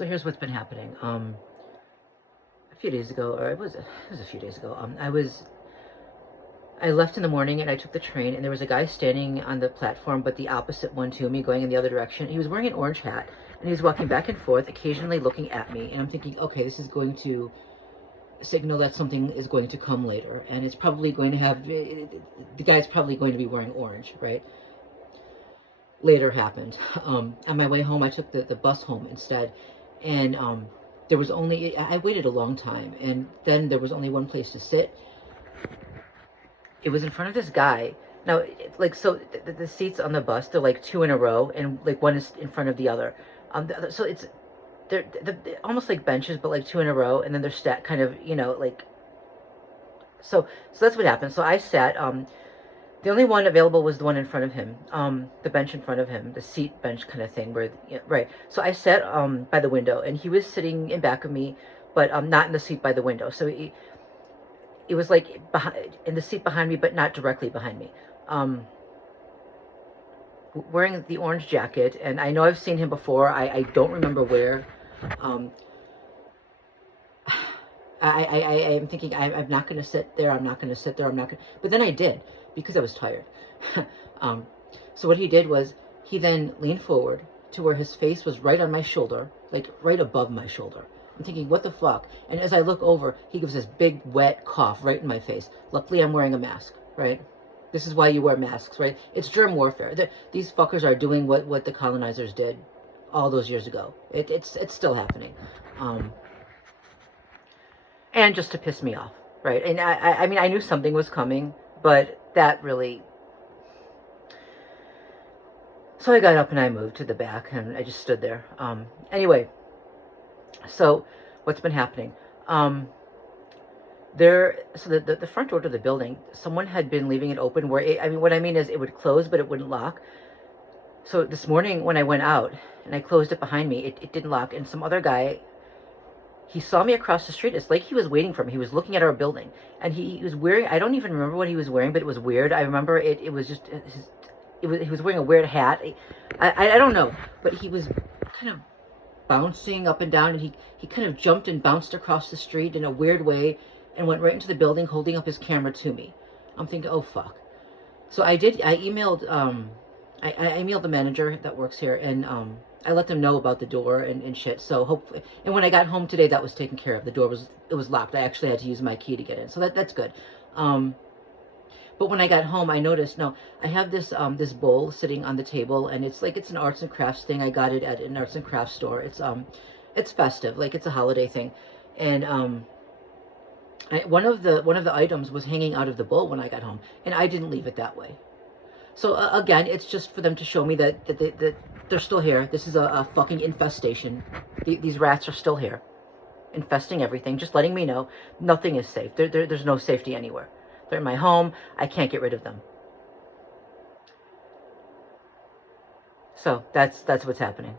So here's what's been happening. A few days ago, or it was a few days ago. I left in the morning and I took the train, and there was a guy standing on the platform, but the opposite one to me, going in the other direction. He was wearing an orange hat, and he was walking back and forth, occasionally looking at me. And I'm thinking, okay, this is going to signal that something is going to come later, and it's probably going to have the guy's probably going to be wearing orange, right? Later happened. On my way home, I took the bus home instead, and there was only, I waited a long time, and then there was only one place to sit. It was in front of this guy. Now, like, so the seats on the bus, they're like two in a row, and like one is in front of the other. So they're almost like benches, but like two in a row, and then they're stacked kind of, you know, like, so that's what happened. So I sat, the only one available was the one in front of him, the bench in front of him, the seat bench kind of thing, where, right. So I sat by the window, and he was sitting in back of me, but not in the seat by the window. So it was like in the seat behind me, but not directly behind me. Wearing the orange jacket, and I know I've seen him before. I don't remember where. I am thinking I'm not going to sit there. I'm not going to sit there. I'm not going to. But then I did, because I was tired. So what he did was he then leaned forward to where his face was right on my shoulder, like right above my shoulder. I'm thinking, what the fuck? And as I look over, he gives this big wet cough right in my face. Luckily, I'm wearing a mask, right? This is why you wear masks, right? It's germ warfare. These fuckers are doing what the colonizers did all those years ago. It's still happening. And just to piss me off, right? And I mean, I knew something was coming, but that really... So I got up and I moved to the back, and I just stood there. Anyway, so what's been happening? So the front door to the building, someone had been leaving it open where, I mean, what I mean is it would close, but it wouldn't lock. So this morning when I went out and I closed it behind me, it didn't lock. And some other guy, he saw me across the street. It's like he was waiting for me. He was looking at our building, and he was wearing, I don't even remember what he was wearing, but it was weird. I remember it was just, he was wearing a weird hat. I don't know, but he was kind of bouncing up and down, and he kind of jumped and bounced across the street in a weird way and went right into the building, holding up his camera to me. I'm thinking, oh fuck. So I emailed I emailed the manager that works here, and I let them know about the door and shit. So hopefully, and when I got home today, that was taken care of. The door was locked. I actually had to use my key to get in, so that's good. But when I got home, I noticed, no, I have this this bowl sitting on the table, and it's like, it's an arts and crafts thing. I got it at an arts and crafts store. It's festive, like it's a holiday thing, and one of the items was hanging out of the bowl when I got home, and I didn't leave it that way. So again, it's just for them to show me that they're still here. This is a fucking infestation. These rats are still here, infesting everything. Just letting me know nothing is safe. There's no safety anywhere. They're in my home. I can't get rid of them. So that's what's happening.